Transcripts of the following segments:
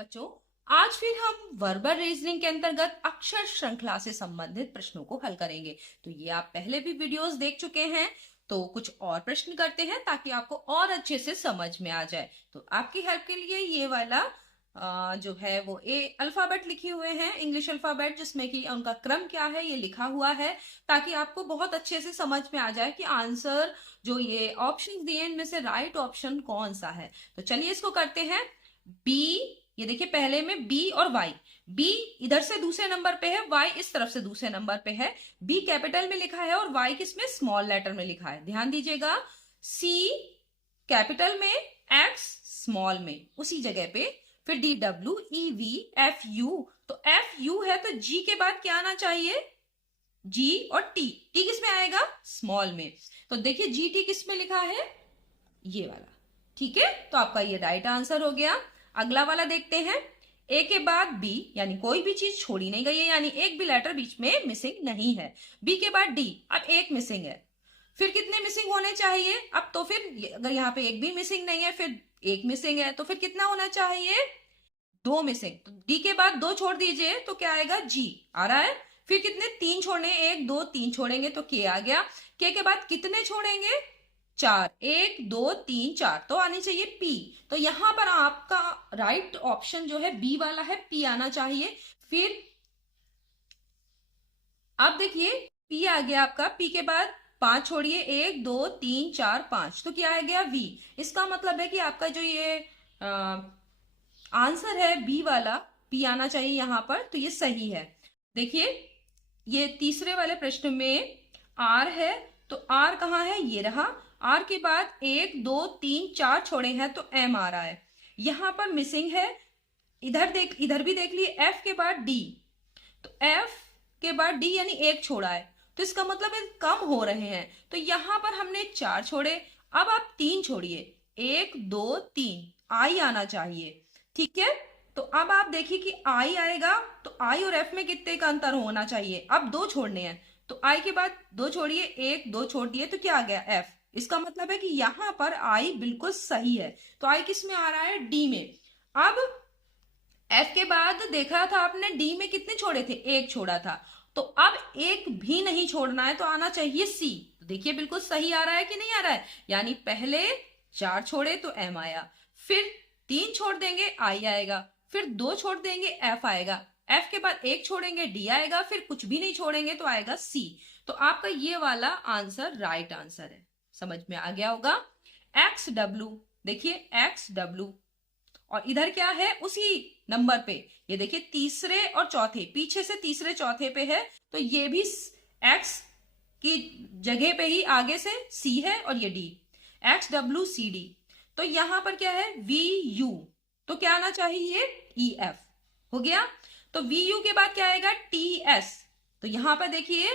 बच्चों, आज फिर हम वर्बल रीजनिंग के अंतर्गत अक्षर श्रृंखला से संबंधित प्रश्नों को हल करेंगे। तो ये आप पहले भी वीडियोस देख चुके हैं। तो कुछ और प्रश्न करते हैं ताकि आपको और अच्छे से समझ में आ जाए। तो आपकी हेल्प के लिए ये वाला जो है वो अल्फाबेट लिखे हुए हैं, इंग्लिश अल्फाबेट, जिसमें कि उनका क्रम क्या है ये लिखा हुआ है, ताकि आपको बहुत अच्छे से समझ में आ जाए कि आंसर जो ये ऑप्शन दिए इनमें से राइट ऑप्शन कौन सा है। तो चलिए इसको करते हैं। बी, ये देखिए पहले में बी और वाई। बी इधर से दूसरे नंबर पे है, वाई इस तरफ से दूसरे नंबर पे है। बी कैपिटल में लिखा है और वाई किसमें, स्मॉल लेटर में लिखा है, ध्यान दीजिएगा। सी कैपिटल में, एक्स स्मॉल में, उसी जगह पे। फिर D W E V F you, तो एफ यू है तो जी के बाद क्या आना चाहिए, जी, और टी, टी किस में आएगा, स्मॉल में। तो देखिए जी टी किस में लिखा है, ये वाला। ठीक है, तो आपका ये राइट आंसर हो गया। अगला वाला देखते हैं। ए के बाद बी, यानी कोई भी चीज छोड़ी नहीं गई है, यानी एक भी लेटर बीच में मिसिंग नहीं है। बी के बाद डी, अब एक मिसिंग है। फिर कितने मिसिंग होने चाहिए, अब तो फिर अगर यहाँ पे एक भी मिसिंग नहीं है, फिर एक मिसिंग है, तो फिर कितना होना चाहिए, दो मिसिंग। तो डी के बाद दो छोड़ दीजिए तो क्या आएगा, जी आ रहा है। फिर कितने, तीन छोड़ने, एक दो तीन छोड़ेंगे तो के आ गया। के बाद कितने छोड़ेंगे, चार, एक दो तीन चार, तो आनी चाहिए पी। तो यहां पर आपका राइट ऑप्शन जो है बी वाला है, पी आना चाहिए। फिर अब देखिए पी आ गया आपका। पी के बाद पांच छोड़िए, एक दो तीन चार पांच, तो क्या आ गया, वी। इसका मतलब है कि आपका जो ये आंसर है बी वाला, पी आना चाहिए यहां पर, तो ये सही है। देखिए ये तीसरे वाले प्रश्न में आर है, तो आर कहाँ है, ये रहा। आर के बाद एक दो तीन चार छोड़े हैं तो एम आ रहा है, यहां पर मिसिंग है। इधर भी देख लिए, एफ के बाद डी, तो एफ के बाद डी यानी एक छोड़ा है, तो इसका मतलब है कम हो रहे हैं। तो यहां पर हमने चार छोड़े, अब आप तीन छोड़िए, एक दो तीन, आई आना चाहिए। ठीक है, तो अब आप देखिए कि आई आएगा, तो आई और एफ में कितने का अंतर होना चाहिए, अब दो छोड़ने हैं, तो आई के बाद दो छोड़िए, एक दो छोड़ दिए तो क्या आ गया, एफ। इसका मतलब है कि यहां पर आई बिल्कुल सही है, तो आई किस में आ रहा है, डी में। अब एफ के बाद देखा था आपने, डी में कितने छोड़े थे, एक छोड़ा था, तो अब एक भी नहीं छोड़ना है, तो आना चाहिए सी। तो देखिए बिल्कुल सही आ रहा है कि नहीं आ रहा है, यानी पहले चार छोड़े तो एम आया, फिर तीन छोड़ देंगे आई आएगा, फिर दो छोड़ देंगे एफ आएगा, एफ के बाद एक छोड़ेंगे डी आएगा, फिर कुछ भी नहीं छोड़ेंगे तो आएगा सी। तो आपका ये वाला आंसर राइट आंसर है, समझ में आ गया होगा। एक्स डब्ल्यू, देखिए एक्स डब्ल्यू, और इधर क्या है, उसी नंबर पे, ये देखिए तीसरे और चौथे, पीछे से तीसरे चौथे पे है, तो ये भी एक्स की जगह पे ही आगे से सी है, और ये D, X W C D. तो यहां पर क्या है, वी यू, तो क्या आना चाहिए, ई एफ, हो गया। तो वी यू के बाद क्या आएगा, टी एस, तो यहां पर देखिए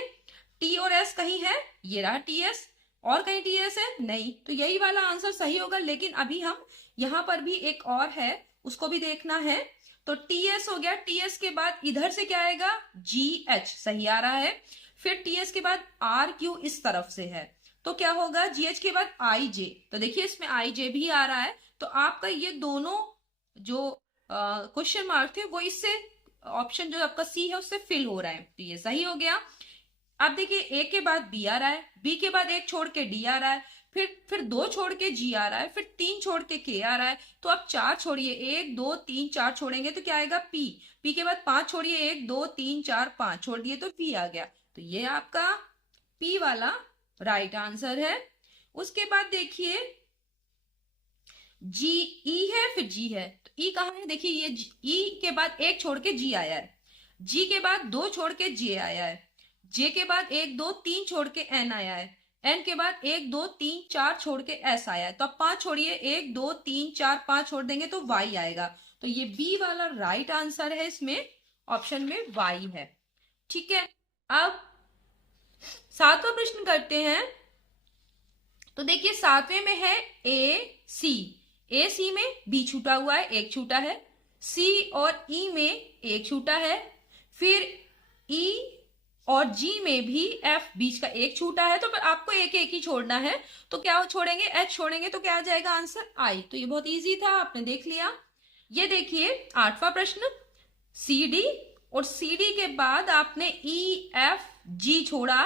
टी और एस कहीं है, ये रहा टी एस, और कहीं टी एस है नहीं, तो यही वाला आंसर सही होगा। लेकिन अभी हम यहां पर भी एक और है, उसको भी देखना है। तो टी एस हो गया, टी एस के बाद इधर से क्या आएगा, जी एच, सही आ रहा है। फिर टी एस के बाद आर क्यू इस तरफ से है, तो क्या होगा, जी एच के बाद आई जे, तो देखिए इसमें आई जे भी आ रहा है। तो आपका ये दोनों जो क्वेश्चन मार्क थे वो इससे, ऑप्शन जो आपका सी है उससे फिल हो रहा है, तो ये सही हो गया। अब देखिए ए के बाद बी आ रहा है, बी के बाद एक छोड़ के डी आ रहा है, फिर दो छोड़ के जी आ रहा है, फिर तीन छोड़ के के आ रहा है, तो आप चार छोड़िए, एक दो तीन चार छोड़ेंगे तो क्या आएगा, पी। पी के बाद पांच छोड़िए, एक दो तीन चार पांच छोड़ दिए तो पी आ गया। तो ये आपका पी वाला राइट आंसर है। उसके बाद देखिए जी, ई है, फिर जी है, तो ई कहाँ है, देखिए ये ई के बाद एक छोड़ के जी आया है, जी के बाद दो छोड़ के जे आया है, जे के बाद एक दो तीन छोड़ के एन आया है, एन के बाद एक दो तीन चार छोड़ के एस आया है, तो अब पांच छोड़िए, एक दो तीन चार पांच छोड़ देंगे तो वाई आएगा। तो ये बी वाला राइट आंसर है, इसमें ऑप्शन में वाई है। ठीक है, अब सातवां प्रश्न करते हैं। तो देखिए सातवें में है ए सी, ए सी में बी छूटा हुआ है, एक छूटा है, सी और ई में एक छूटा है, फिर ई और जी में भी एफ बीच का एक छूटा है, तो फिर आपको एक एक ही छोड़ना है, तो क्या छोड़ेंगे, एच छोड़ेंगे, तो क्या आ जाएगा आंसर, आई। तो ये बहुत इजी था, आपने देख लिया। ये देखिए 8वां प्रश्न, सी डी, और सी डी के बाद आपने ई एफ जी छोड़ा,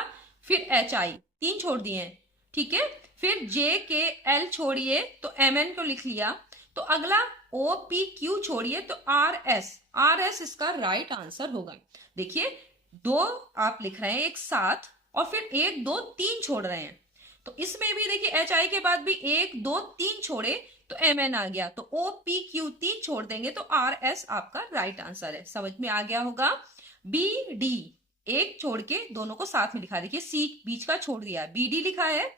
फिर एच आई, 3 छोड़ दिए हैं, ठीक है। फिर जे के एल छोड़िए तो एम एन को लिख लिया। तो अगला ओ पी क्यू छोड़िए तो आर एस इसका राइट आंसर होगा। देखिए 2 आप लिख रहे हैं एक साथ, और फिर 1 2 3 छोड़ रहे हैं। तो इसमें भी देखिए एच आई के बाद भी 1 2 3 छोड़े तो एम एन आ गया। तो ओ पी क्यू 3 छोड़ देंगे तो आर एस आपका राइट आंसर है। समझ में आ गया होगा। बी डी, एक छोड़ के दोनों को साथ में लिखा, देखिए सी बीच का छोड़ दिया, बी डी लिखा है,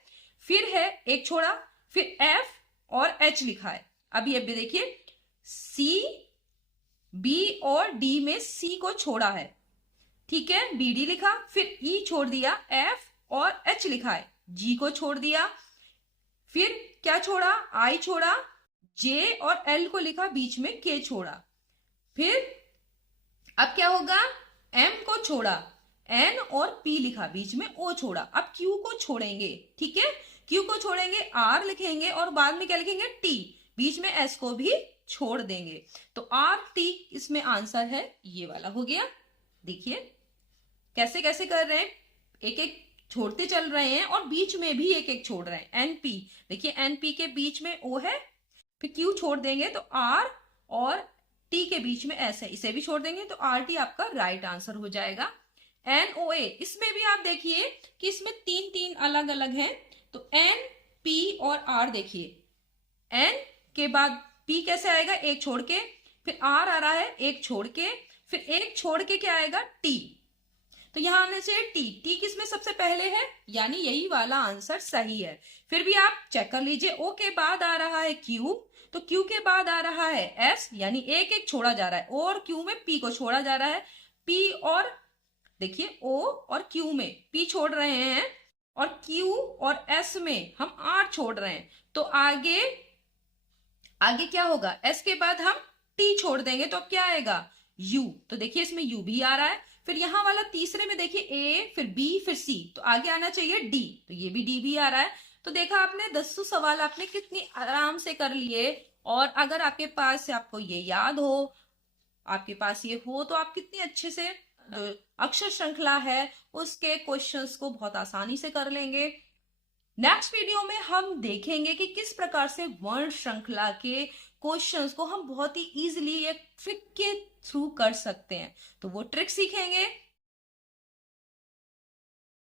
फिर है एक छोड़ा, फिर एफ और एच लिखा है। अब ये भी देखिए सी, बी और डी में सी को छोड़ा है, ठीक है, बी डी लिखा, फिर ई छोड़ दिया, एफ और एच लिखा है, जी को छोड़ दिया, फिर क्या छोड़ा, आई छोड़ा, जे और एल को लिखा, बीच में के छोड़ा, फिर अब क्या होगा, एम को छोड़ा, एन और पी लिखा, बीच में ओ छोड़ा। अब क्यू को छोड़ेंगे, ठीक है, क्यू को छोड़ेंगे, आर लिखेंगे और बाद में क्या लिखेंगे, टी, बीच में एस को भी छोड़ देंगे। तो आर टी इसमें आंसर है, ये वाला हो गया। देखिए कैसे कैसे कर रहे हैं, एक एक छोड़ते चल रहे हैं और बीच में भी एक एक छोड़ रहे हैं। एनपी, देखिए एनपी के बीच में ओ है, फिर क्यू छोड़ देंगे तो आर, और टी के बीच में एस है, इसे भी छोड़ देंगे तो आर टी आपका राइट आंसर हो जाएगा। एन ओ ए, इसमें भी आप देखिए कि इसमें 3 अलग अलग हैं। तो एन पी और आर, देखिए एन के बाद पी कैसे आएगा, एक छोड़ के, फिर आर आ रहा है एक छोड़ के, फिर एक छोड़ के क्या आएगा, टी। तो यहां आने से टी किसमें सबसे पहले है, यानी यही वाला आंसर सही है। फिर भी आप चेक कर लीजिए, ओ के बाद आ रहा है क्यू, तो क्यू के बाद आ रहा है एस, यानी एक एक छोड़ा जा रहा है, ओ और क्यू में पी को छोड़ा जा रहा है, पी और देखिए ओ और क्यू में पी छोड़ रहे हैं, और क्यू और एस में हम आर छोड़ रहे हैं। तो आगे आगे क्या होगा, एस के बाद हम टी छोड़ देंगे तो अब क्या आएगा, यू। तो देखिए इसमें यू भी आ रहा है। फिर यहां वाला तीसरे में देखिए ए, फिर बी, फिर सी, तो आगे आना चाहिए डी, तो ये भी डी भी आ रहा है। तो देखा आपने 10 सवाल आपने कितनी आराम से कर लिए। और अगर आपके पास आपको ये याद हो, आपके पास ये हो, तो आप कितनी अच्छे से अक्षर श्रृंखला है उसके क्वेश्चंस को बहुत आसानी से कर लेंगे। नेक्स्ट वीडियो में हम देखेंगे कि किस प्रकार से वर्ण श्रृंखला के क्वेश्चंस को हम बहुत ही इजीली एक ट्रिक के थ्रू कर सकते हैं। तो वो ट्रिक सीखेंगे।